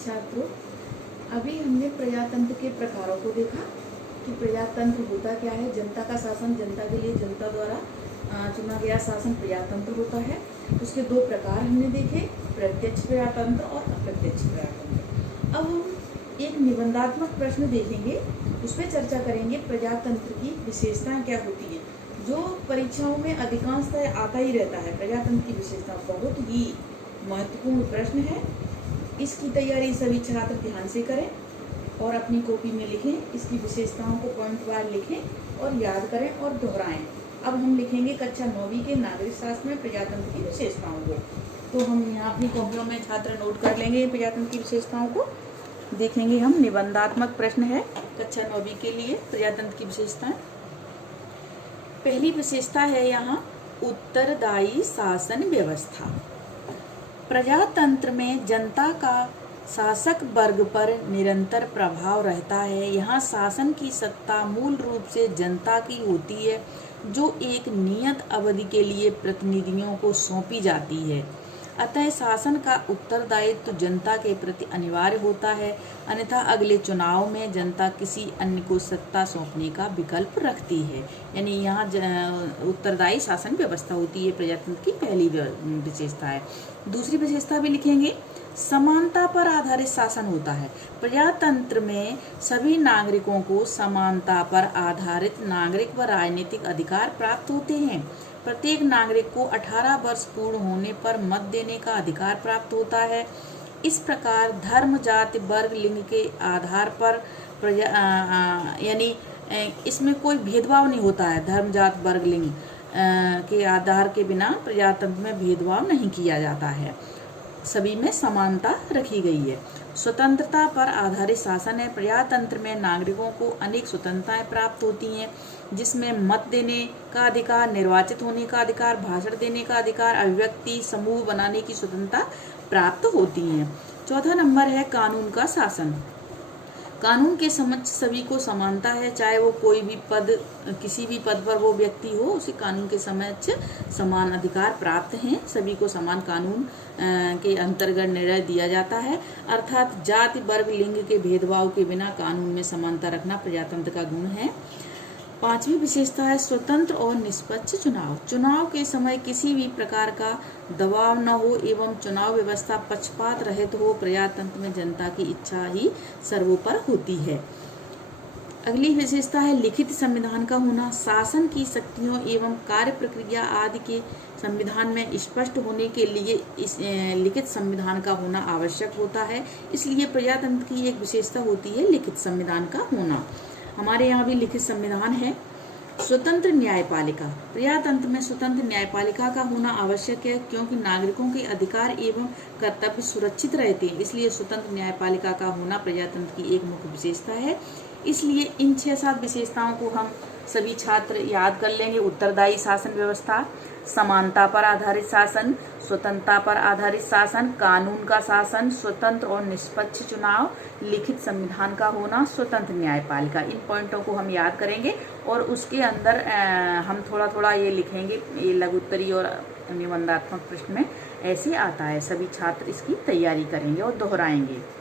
छात्रों, अभी हमने प्रजातंत्र के प्रकारों को देखा कि प्रजातंत्र होता क्या है। जनता का शासन, जनता के लिए जनता द्वारा चुना गया शासन प्रजातंत्र होता है। उसके दो प्रकार हमने देखे, प्रत्यक्ष प्रजातंत्र और अप्रत्यक्ष प्रजातंत्र। अब हम एक निबंधात्मक प्रश्न देखेंगे, उस पर चर्चा करेंगे प्रजातंत्र की विशेषताएं क्या होती है, जो परीक्षाओं में अधिकांशतः आता ही रहता है। प्रजातंत्र की विशेषता बहुत ही महत्वपूर्ण प्रश्न है। इसकी तैयारी सभी छात्र ध्यान से करें और अपनी कॉपी में लिखें। इसकी विशेषताओं को पॉइंट वार लिखें और याद करें और दोहराएं। अब हम लिखेंगे कक्षा 9वीं के नागरिक शास्त्र में प्रजातंत्र की विशेषताओं को। तो हम यहाँ अपनी कॉपियों में छात्र नोट कर लेंगे प्रजातंत्र की विशेषताओं को। देखेंगे हम, निबंधात्मक प्रश्न है कक्षा 9वीं के लिए, प्रजातंत्र की विशेषताएं। पहली विशेषता है यहाँ उत्तरदायी शासन व्यवस्था। प्रजातंत्र में जनता का शासक वर्ग पर निरंतर प्रभाव रहता है। यहाँ शासन की सत्ता मूल रूप से जनता की होती है, जो एक नियत अवधि के लिए प्रतिनिधियों को सौंपी जाती है। अतः शासन का उत्तरदायित्व जनता के प्रति अनिवार्य होता है, अन्यथा अगले चुनाव में जनता किसी अन्य को सत्ता सौंपने का विकल्प रखती है। यानी यहाँ उत्तरदायी शासन व्यवस्था होती है, प्रजातंत्र की पहली विशेषता है। दूसरी विशेषता भी लिखेंगे, समानता पर आधारित शासन होता है। प्रजातंत्र में सभी नागरिकों को समानता पर आधारित नागरिक व राजनीतिक अधिकार प्राप्त होते हैं। प्रत्येक नागरिक को 18 वर्ष पूर्ण होने पर मत देने का अधिकार प्राप्त होता है। इस प्रकार धर्म, जाति, वर्ग, लिंग के आधार पर यानी इसमें कोई भेदभाव नहीं होता है। धर्म, जाति, वर्ग, लिंग के आधार के बिना प्रजातंत्र में भेदभाव नहीं किया जाता है। सभी में समानता रखी गई है। स्वतंत्रता पर आधारित शासन है। प्रजातंत्र में नागरिकों को अनेक स्वतंत्रताएं प्राप्त होती हैं, जिसमें मत देने का अधिकार, निर्वाचित होने का अधिकार, भाषण देने का अधिकार, अभिव्यक्ति, समूह बनाने की स्वतंत्रता प्राप्त होती है। चौथा नंबर है कानून का शासन। कानून के समक्ष सभी को समानता है, चाहे वो कोई भी पद, किसी भी पद पर वो व्यक्ति हो, उसे कानून के समक्ष समान अधिकार प्राप्त हैं। सभी को समान कानून के अंतर्गत निर्णय दिया जाता है। अर्थात जाति, वर्ग, लिंग के भेदभाव के बिना कानून में समानता रखना प्रजातंत्र का गुण है। पांचवी विशेषता है स्वतंत्र और निष्पक्ष चुनाव। चुनाव के समय किसी भी प्रकार का दबाव न हो एवं चुनाव व्यवस्था पक्षपात रहित हो। प्रजातंत्र में जनता की इच्छा ही सर्वोपरि होती है। अगली विशेषता है लिखित संविधान का होना। शासन की शक्तियों एवं कार्य प्रक्रिया आदि के संविधान में स्पष्ट होने के लिए इस लिखित संविधान का होना आवश्यक होता है। इसलिए प्रजातंत्र की एक विशेषता होती है लिखित संविधान का होना। हमारे यहाँ भी लिखित संविधान है। स्वतंत्र न्यायपालिका। प्रजातंत्र में स्वतंत्र न्यायपालिका का होना आवश्यक है, क्योंकि नागरिकों के अधिकार एवं कर्तव्य सुरक्षित रहते हैं। इसलिए स्वतंत्र न्यायपालिका का होना प्रजातंत्र की एक मुख्य विशेषता है। इसलिए इन 6-7 विशेषताओं को हम सभी छात्र याद कर लेंगे। उत्तरदायी शासन व्यवस्था, समानता पर आधारित शासन, स्वतंत्रता पर आधारित शासन, कानून का शासन, स्वतंत्र और निष्पक्ष चुनाव, लिखित संविधान का होना, स्वतंत्र न्यायपालिका। इन पॉइंटों को हम याद करेंगे और उसके अंदर हम थोड़ा थोड़ा ये लिखेंगे। ये लघुत्तरी और निबंधात्मक प्रश्न में ऐसे आता है। सभी छात्र इसकी तैयारी करेंगे और दोहराएंगे।